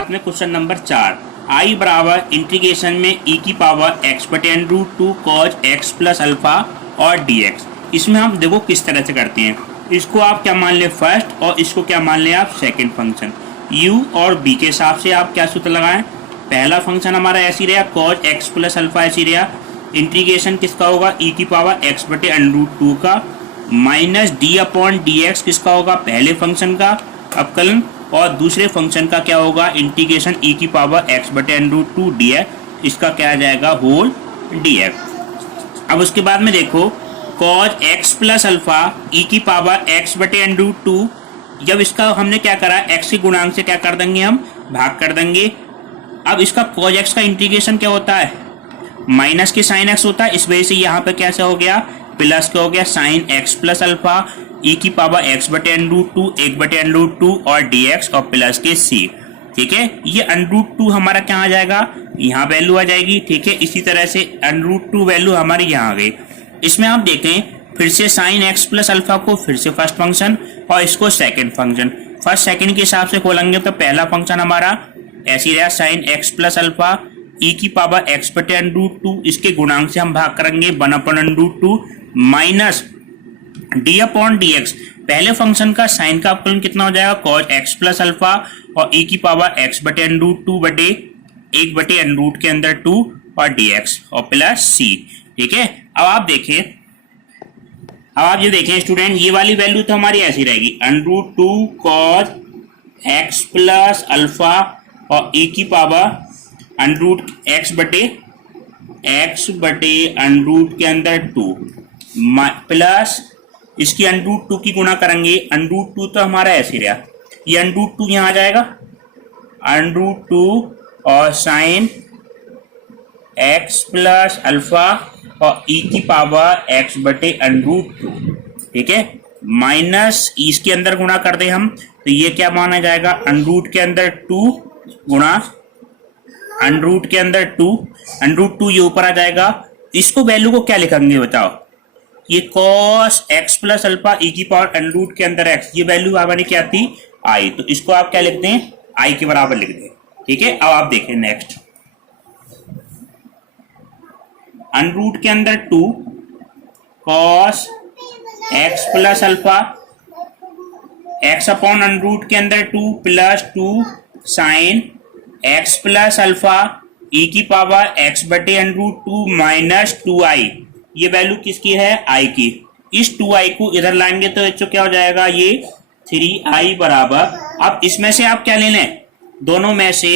साथ में question number 4, आई बराबर इंटीग्रेशन में ई की पावर एक्स बटे √2 कॉज एक्स प्लस अल्फा और dx। इसमें हम देखो किस तरह से करते हैं। इसको आप क्या मान लें फर्स्ट और इसको क्या मान लें आप सेकंड फंक्शन। u और b के हिसाब से आप क्या सूत्र लगाएं। पहला फंक्शन हमारा ऐसी रहा कॉज एक्स प्लस अल्फा ऐसी रहा। इंटीग्रेशन किसका होगा ई की पावर एक्स बटे √2 का minus D upon D x किसका होगा पहले फंक्शन का अवकलन और दूसरे फंक्शन का क्या होगा इंटीग्रेशन ई की पावर एक्स बटे √2 dx। इसका क्या आ जाएगा होल dx। अब उसके बाद में देखो cos x plus alpha e की पावर एक्स बटे √2। जब इसका हमने क्या करा एक्स के गुणांक से क्या कर देंगे हम भाग कर देंगे। अब इसका कॉज एक्स का इंटीग्रेशन क्या होता है माइनस के साइन एक्स होता है। इस वजह से यहाँ पे कैसे हो गया प्लस का हो गया sign x plus alpha e की पावर एक्स बटे √2 1 बटे √2 और dx और प्लस के c। ठीक है ये √2 हमारा क्या आ जाएगा यहाँ वैल्यू आ जाएगी। ठीक है इसी तरह से √2 वैल्यू हमारी यहाँ आ गई। इसमें आप देखें फिर से साइन एक्स प्लस अल्फा को फिर से फर्स्ट फंक्शन और इसको सेकंड फंक्शन फर्स्ट सेकंड के हिसाब से खोलेंगे तो पहला फंक्शन हमारा ऐसी रहा sign x plus alpha e की पावर एक्स बटे √2। इसके गुणांक से हम भाग करेंगे 1 upon √2 minus D upon D x. पहले फंक्शन का साइन का अवकलन कितना हो जाएगा कॉज एक्स प्लस अल्फा और ई की पावर एक्स बटे √2 बटे 1 बटे √ के अंदर 2 और dx और प्लस c। ठीक है अब आप ये देखें स्टूडेंट ये वाली वैल्यू तो हमारी ऐसी रहेगी √2 कॉज एक्स प्लस अल्फा और ई की पावर √x बटे √ के अंदर 2 प्लस इसकी √2 की गुणा करेंगे। √2 तो हमारा ऐसे रहा ये √2 यहाँ आ जाएगा √2 और साइन एक्स प्लस अल्फा और ई की पावर एक्स बटे √2। ठीक है माइनस इसके अंदर गुणा कर दे हम तो ये क्या माना जाएगा √ के अंदर 2 गुणा √ के अंदर 2 √2 ये ऊपर आ जाएगा। इसको वैल्यू को क्या लिखेंगे बताओ ये cos x plus alpha e की पावर √ के अंदर x ये वैल्यू हमारी क्या थी आई तो इसको आप क्या लिखते हैं आई के बराबर लिख दें। ठीक है अब आप देखें नेक्स्ट √ के अंदर 2 cos x plus alpha x upon √ के अंदर 2 plus 2 sine x plus alpha e की पावर एक्स बटे √2 माइनस 2i। ये वैल्यू किसकी है आई की। इस 2i को इधर लाएंगे तो ये क्या हो जाएगा ये 3i बराबर। अब इसमें से आप क्या ले लें दोनों में से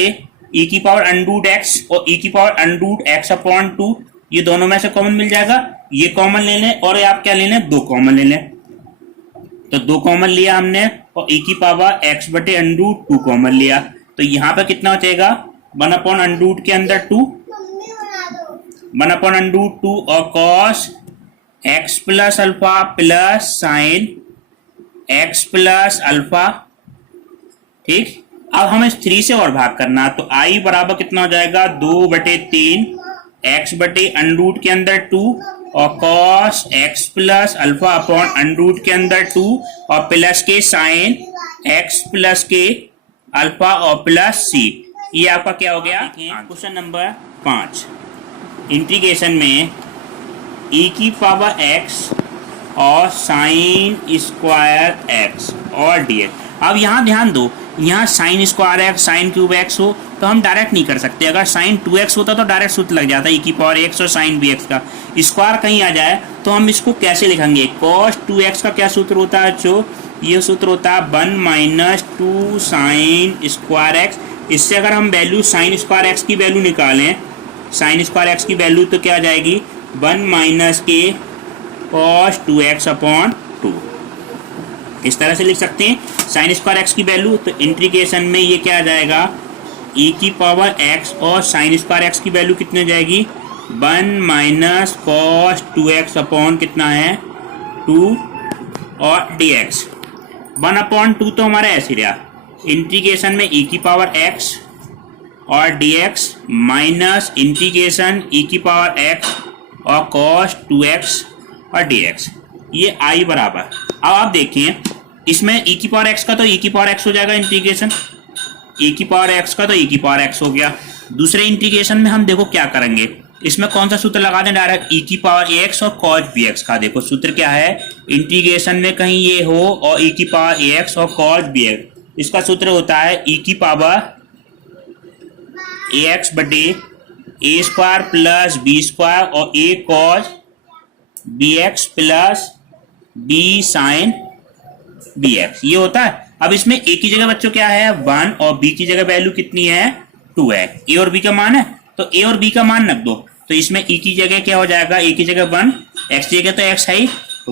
e की पावर √x और e की पावर √x अपॉन 2 ये दोनों में से कॉमन मिल जाएगा। ये कॉमन ले लें और आप क्या ले लें 2 कॉमन ले लें तो 2 कॉमन लिया हमने और e की पावर x बटे √2 कॉमन लिया तो यहाँ पे कितना बचेगा 1 अपॉन √ के अंदर 2 1 अपॉन √2 और cos x plus alpha plus sign x plus alpha. ठीक अब हमें 3 से और भाग करना तो आई बराबर कितना हो जाएगा 2 बटे 3 एक्स बटे √ के अंदर 2 और cos x plus alpha upon √ के अंदर 2 और प्लस के साइन एक्स प्लस के अल्फा और प्लस c। ये आपका क्या हो गया क्वेश्चन नंबर 5 इंटीग्रेशन में e की पावर x और साइन स्क्वायर x और dx। अब यहाँ ध्यान दो यहाँ sine square x sine cube x हो तो हम डायरेक्ट नहीं कर सकते। अगर साइन 2x होता तो डायरेक्ट सूत्र लग जाता e की पावर x और साइन bx का। स्क्वायर कहीं आ जाए तो हम इसको कैसे लिखेंगे cos 2x का क्या सूत्र होता है जो ये सूत्र होता है 1 माइनस 2 साइन स्क्वायर एक्स। इससे अगर हम वैल्यू साइन स्क्वायर एक्स की वैल्यू निकालें साइन स्क्वायर एक्स की वैल्यू तो क्या आ जाएगी 1 माइनस के cos 2x अपॉन 2। इस तरह से लिख सकते हैं साइन स्क्वायर एक्स की वैल्यू तो इंटीग्रेशन में ये क्या आ जाएगा e की पावर x और साइन स्क्वायर एक्स की वैल्यू कितनी हो जाएगी 1 माइनस cos 2x अपॉन कितना है 2 और dx 1 अपॉन 2 तो हमारा ऐसे रहा इंटीग्रेशन में e की पावर x और dx माइनस इंटीग्रेशन e की पावर x और cos 2x और dx ये i बराबर। अब आप देखिए इसमें e की पावर x का तो e की पावर x हो जाएगा इंटीग्रेशन ए की पावर एक्स का तो ए की पावर एक्स हो गया। दूसरे इंटीग्रेशन में हम देखो क्या करेंगे, इसमें कौन सा सूत्र लगा दें डायरेक्ट, ई की पावर एक्स और कॉस बी एक्स का। देखो सूत्र क्या है, इंटीग्रेशन में कहीं ये हो और ई की पावर एक्स और कॉस बी एक्स, इसका सूत्र होता है ई की पावर ए एक्स बटे a square plus b square और a cos b x plus b sine b x, ये होता है। अब इसमें ए की जगह बच्चों क्या है 1 और बी की जगह वैल्यू कितनी है 2 है, ए और बी का मान है तो ए और बी का मान रख दो। तो इसमें ई की जगह क्या हो जाएगा, ए की जगह 1, एक्स की जगह तो एक्स है ही,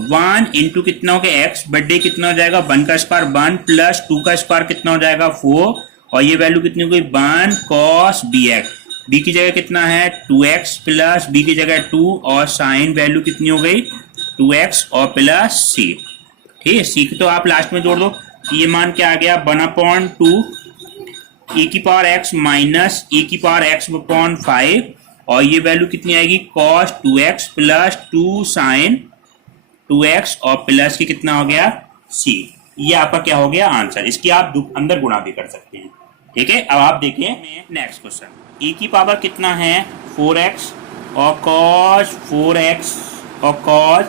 1 इंटू कितना हो गया एक्स बर्थडे कितना हो जाएगा 1 का स्क्वायर 1 प्लस 2 का स्क्वायर कितना हो जाएगा 4 और ये वैल्यू कितनी हो गई 1 कॉस बी एक्स। बी की जगह कितना है 2x प्लस बी की जगह 2 और साइन वैल्यू कितनी हो गई 2x और प्लस सी। ठीक है, सी तो आप लास्ट में जोड़ दो, ये मान क्या आ गया 1/2 ए की पावर x माइनस ए की पावर x/5 और ये वैल्यू कितनी आएगी cos 2x plus 2 sign 2x और प्लस की कितना हो गया c। ये आपका क्या हो गया आंसर, इसकी आप अंदर गुणा भी कर सकते हैं। ठीक है, अब आप देखिए नेक्स्ट क्वेश्चन, e की पावर कितना है 4x और cos 4x और cos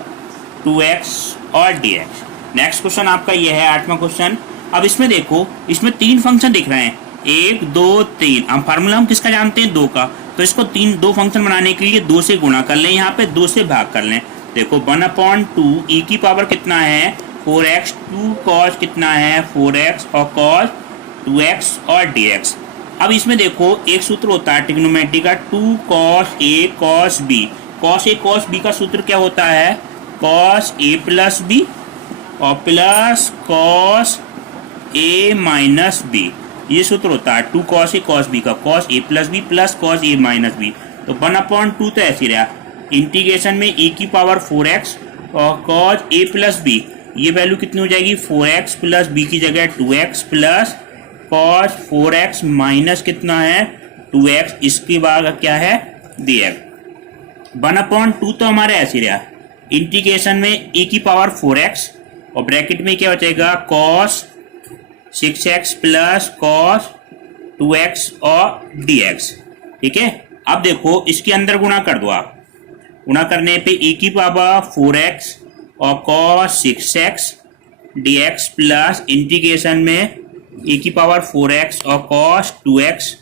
2x और dx। नेक्स्ट क्वेश्चन आपका ये है 8वां क्वेश्चन। अब इसमें देखो, इसमें 3 फंक्शन दिख रहे हैं 1 2 3। हम फार्मूला हम किसका जानते हैं 2 का, तो इसको 2 फंक्शन बनाने के लिए 2 से गुणा कर लें, यहाँ पे 2 से भाग कर लें। देखो 1/2 e की पावर कितना है 4x 2 cos कितना है 4x और cos 2x और dx। अब इसमें देखो एक सूत्र होता है ट्रिग्नोमेट्री का 2 cos a cos b। cos a cos b का सूत्र क्या होता है cos a प्लस b और plus cos a minus b, ये सूत्र होता है 2 cos a cos b का, cos a plus b plus cos a minus b। तो 1/2 तो ऐसे रहा, इंटीग्रेशन में e की पावर 4x और cos a प्लस b, ये वैल्यू कितनी हो जाएगी 4x प्लस b की जगह 2x plus cos 4x minus कितना है 2x, इसकी बाद क्या है dx। 1/2 तो हमारे ऐसे रहा, इंटीग्रेशन में e की पावर 4x और ब्रैकेट में क्या बचेगा cos 6x plus cos 2x और dx। ठीक है, अब देखो इसके अंदर गुणा कर दो आप, गुणा करने पे e की पावर 4x और cos 6x dx plus integration में e की पावर 4x और cos 2x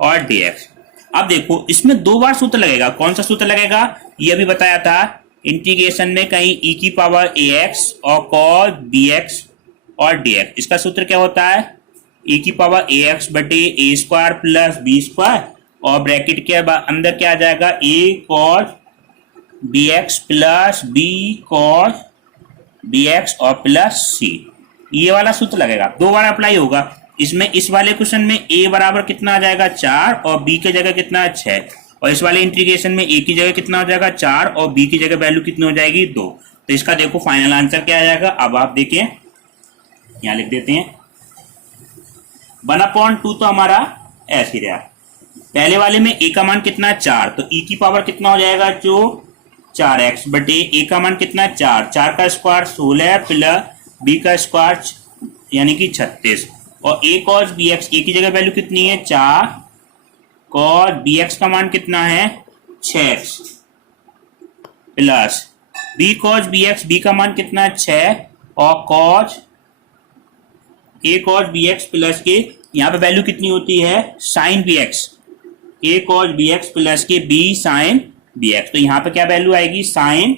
और dx। अब देखो इसमें 2 बार सूत्र लगेगा, कौन सा सूत्र लगेगा ये अभी बताया था, इंटीग्रेशन में कहीं e की पावर ax और cos bx और dx। इसका सूत्र क्या होता है e की पावर ax बटे a square plus b square और ब्रैकेट के अंदर क्या आ जाएगा a cos bx plus b cos bx और प्लस c, ये वाला सूत्र लगेगा, 2 बार अप्लाई होगा। इसमें इस वाले क्वेश्चन में a बराबर कितना आ जाएगा 4 और b की जगह कितना है 6 और इस वाले इंटीग्रेशन में a की जगह कितना हो जाएगा 4 और b की जगह वैल्यू कितनी हो जाएगी 2। तो इसका देखो फाइनल आंसर क्या आ जाएगा, अब आप देखिए यहाँ लिख देते हैं 1/2 तो हमारा ऐसे रहा, पहले वाले में a का मान कितना 4 तो e की पावर कितना हो जाएगा जो 4x बटे a का मान कितना 4 का स्क्वायर 16 प्लस b का स्क्वायर यानी कि 36 और a cos bx, a की जगह वैल्यू कितनी है 4 cos bx का मान कितना है 6x plus b cos bx, b का मान कितना है 6 और cos a cos bx plus के यहाँ पे वैल्यू कितनी होती है sin bx, a cos bx plus के b sin bx। तो यहाँ पे क्या वैल्यू आएगी sin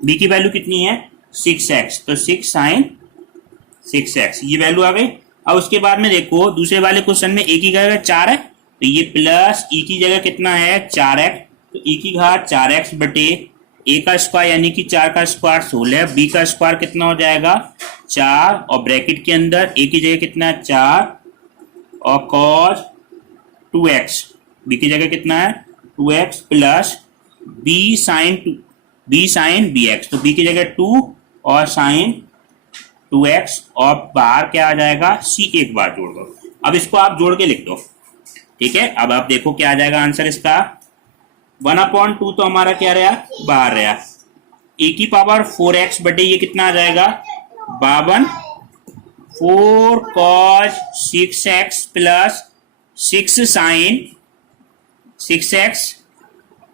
b की वैल्यू कितनी है 6x, तो 6 sin 6x ये वैल्यू आ गई। अब उसके बाद में देखो दूसरे वाले क्वेश्चन में a की जगह 4 है तो ये प्लस e की जगह कितना है 4x, तो e की घात 4x बटे a का स्क्वायर यानी कि 4 का स्क्वायर 16, b का स्क्वायर कितना हो जाएगा 4 और ब्रैकेट के अंदर a की जगह कितना है 4 और cos 2x, b की जगह कितना है 2x plus b sin bx, तो b की जगह 2 और sin 2x और बाहर क्या आ जाएगा c, एक बार जोड़ दो। अब इसको आप जोड़ के लिख दो। ठीक है, अब आप देखो क्या आ जाएगा आंसर इसका 1/2 तो हमारा क्या रहा बाहर रहा, a की पावर 4x बटे ये कितना आ जाएगा 52 4 cos 6x plus 6 sine 6x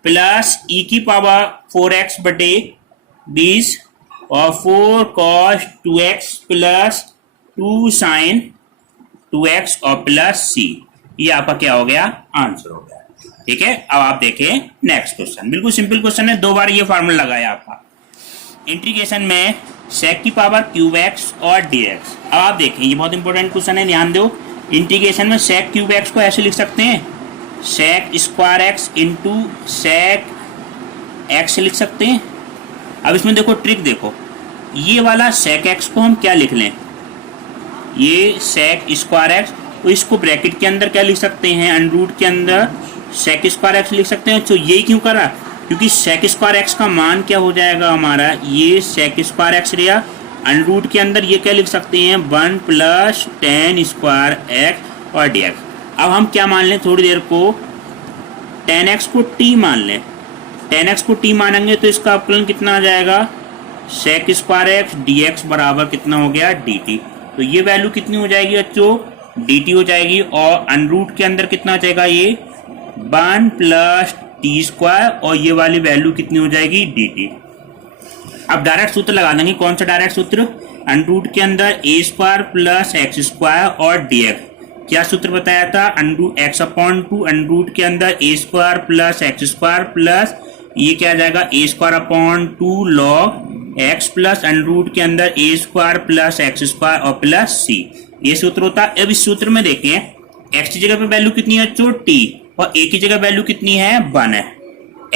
plus e की पावर 4x बटे 20 और 4 cos 2x plus 2 sign 2x और प्लस c। ये आपका क्या हो गया, आंसर हो गया। ठीक है, अब आप देखें नेक्स्ट क्वेश्चन, बिल्कुल सिंपल क्वेश्चन है, 2 बार ये फार्मूला लगाया आपका। इंटीग्रेशन में sec की पावर क्यूब एक्स और dx। अब आप देखें ये बहुत इंपॉर्टेंट क्वेश्चन है, ध्यान दो। इंटीग्रेशन में sec क्यूब एक्स को ऐसे लिख सकते हैं, sec square x into sec x लिख सकते हैं। अब इसमें देखो ट्रिक देखो, ये वाला sec एक्स को हम क्या लिख लें, ये sec स्क्वायर एक्स, तो इसको ब्रैकेट के अंदर क्या लिख सकते हैं, अंडररूट के अंदर sec स्क्वायर एक्स लिख सकते हैं। तो ये क्यों करा, क्योंकि sec स्क्वायर एक्स का मान क्या हो जाएगा हमारा, ये sec स्क्वायर एक्स रहा, अंडररूट के अंदर ये क्या लिख सकते हैं 1 प्लस tan स्क्वायर एक्स और dx। अब हम क्या मान लें, थोड़ी देर को tan x को t मान लें, tan x को t मानेंगे तो इसका अवकलन कितना आ जाएगा, sec स्क्वायर एक्स dx बराबर कितना हो गया dt। तो ये वैल्यू कितनी हो जाएगी बच्चों, dt हो जाएगी, और अंडररूट के अंदर कितना आ जाएगा ये 1 प्लस टी स्क्वायर, और ये वाली वैल्यू कितनी हो जाएगी dt। अब डायरेक्ट सूत्र लगा देंगे, कौन सा डायरेक्ट सूत्र, अंडररूट के अंदर a square plus x square और dx। क्या सूत्र बताया था, अंडर x अपॉन 2 अंडररूट के अंदर a square plus x square plus ये क्या आ जाएगा a square upon 2 log x plus under root के अंदर a square plus x square और प्लस c। ये सूत्र होता है। अब इस सूत्र में देखें x की जगह पे वैल्यू कितनी है बच्चों t, और a की जगह वैल्यू कितनी है 1 है।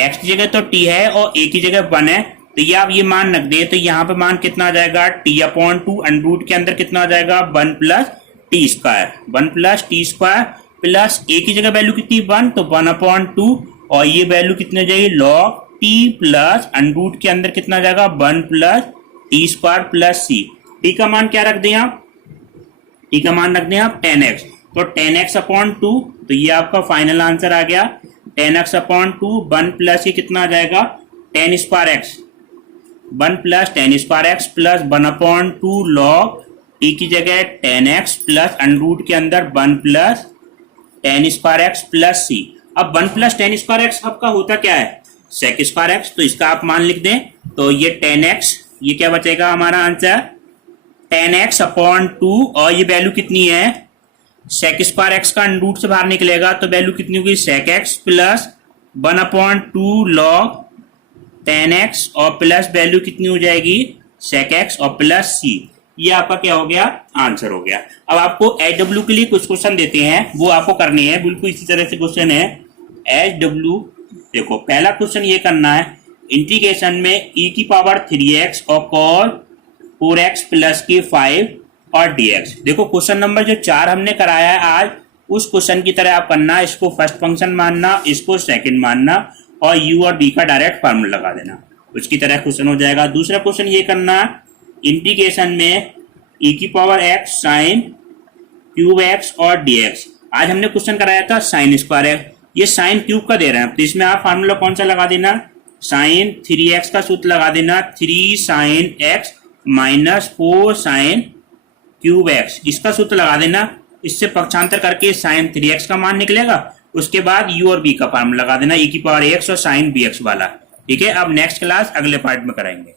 x की जगह तो t है और a की जगह 1 है, तो ये आप ये मान रख दे, तो यहाँ पे मान कितना आ जाएगा t अपॉन 2 अंडररूट के अंदर कितना आ जाएगा 1 plus T square, 1 plus T square plus a की जगह वैल्यू कितनी 1, तो 1 अपॉन 2, और ये वैल्यू कितनी हो जाएगी log t प्लस अंडररूट के अंदर कितना आ जाएगा 1 plus T square plus c। t का मान क्या रख दें आप, t का मान रख दें आप 10x, तो 10x अपॉन 2, तो ये आपका फाइनल आंसर आ गया 10x अपॉन 2, 1 प्लस ये कितना आ जाएगा 10 square x, 1 plus 10 square x plus 1 upon 2 log T की जगह 10x प्लस अंडररूट के अंदर 1 plus 10 square x plus c। अब 1 प्लस 10 स्क्वायर एक्स आपका होता क्या है sec स्क्वायर एक्स, तो इसका आप मान लिख दें, तो ये 10x, ये क्या बचेगा हमारा आंसर 10x अपॉन 2, और ये वैल्यू कितनी है sec स्क्वायर एक्स का अंडररूट से बाहर निकलेगा तो वैल्यू कितनी होगी sec x plus 1 upon 2 log 10x और प्लस वैल्यू कितनी हो जाएगी sec x और प्लस c। ये आपका क्या हो गया, आंसर हो गया। अब आपको HW के लिए कुछ क्वेश्चन देते हैं, वो आपको करने हैं, बिल्कुल इसी तरह से क्वेश्चन है HW। देखो पहला क्वेश्चन ये करना है, इंटीग्रेशन में e की पावर 3x और cos 4x प्लस की 5 और dx। देखो क्वेश्चन नंबर जो 4 हमने कराया है आज, उस क्वेश्चन की तरह आप करना, इसको फर्स्ट फंक्शन मानना, इसको सेकंड मानना, और u और b का डायरेक्ट फार्मूला लगा देना, उसकी तरह क्वेश्चन हो जाएगा। दूसरा क्वेश्चन ये करना, इंटीग्रेशन में e की power x sign cube x और dx। आज हमने क्वेश्चन कराया था साइन स्क्वायर एक्स, ये साइन क्यूब का दे रहे हैं, तो इसमें आप फार्मूला कौन सा लगा देना, साइन 3x का सूत्र लगा देना, 3 sine x minus 4 sine cube x, इसका सूत्र लगा देना। इससे पक्षांतर करके साइन 3x का मान निकलेगा, उसके बाद u और b का फार्मूला लगा देना, e की पावर x और साइन bx वाला। ठीक है, अब नेक्स्ट क्लास अगले पार्ट में कराएंगे।